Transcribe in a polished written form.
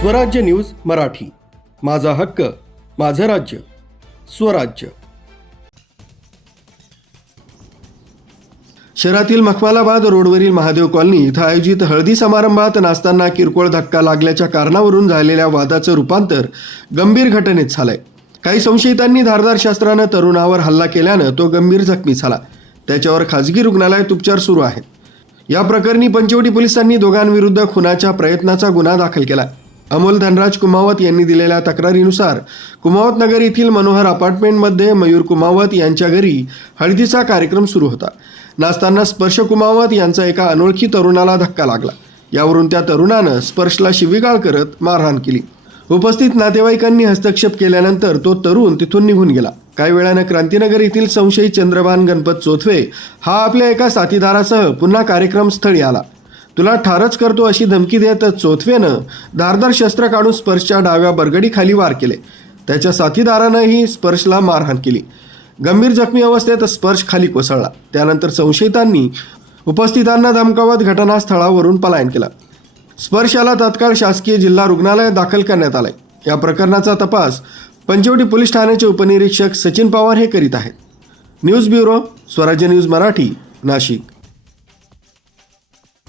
स्वराज्य न्यूज मराठी, माझा हक्क माझं राज्य स्वराज्य। शहरातील मखमालाबाद रोडवरील महादेव कॉलनी इथं आयोजित हळदी समारंभात नाचताना किरकोळ धक्का लागल्याच्या कारणावरून झालेल्या वादाचं रूपांतर गंभीर घटनेत झालंय। काही संशयितांनी धारदार शस्त्रानं तरुणावर हल्ला केल्यानं तो गंभीर जखमी झाला। त्याच्यावर खासगी रुग्णालयात उपचार सुरू आहेत। या प्रकरणी पंचवटी पोलिसांनी दोघांविरुद्ध खुनाच्या प्रयत्नाचा गुन्हा दाखल केला। अमोल धनराज कुमावत यांनी दिलेल्या तक्रारीनुसार कुमावत नगर येथील मनोहर अपार्टमेंटमध्ये मयूर कुमावत यांच्या घरी हळदीचा कार्यक्रम सुरू होता। नाचताना स्पर्श कुमावत यांचा एका अनोळखी तरुणाला धक्का लागला। यावरून त्या तरुणानं स्पर्शला शिवीगाळ करत मारहाण केली। उपस्थित नातेवाईकांनी हस्तक्षेप केल्यानंतर तो तरुण तिथून निघून गेला। काही वेळानं क्रांतीनगर येथील संशयित चंद्रभान गणपत चोथवे हा आपल्या एका साथीदारासह पुन्हा कार्यक्रमस्थळी आला। तुला ठारच करतो अशी धमकी देत चोथवेनं धारदार शस्त्र काढून स्पर्शच्या डाव्या बरगडीखाली वार केले। त्याच्या साथीदारानंही स्पर्शला मारहाण केली। गंभीर जखमी अवस्थेत स्पर्श खाली कोसळला। त्यानंतर संशयितांनी उपस्थितांना धमकावत घटनास्थळावरून पलायन केलं। स्पर्शाला तात्काळ शासकीय जिल्हा रुग्णालयात दाखल करण्यात आले। या प्रकरणाचा तपास पंचवटी पोलीस ठाण्याचे उपनिरीक्षक सचिन पवार हे करीत आहेत। न्यूज ब्युरो, स्वराज्य न्यूज मराठी, नाशिक।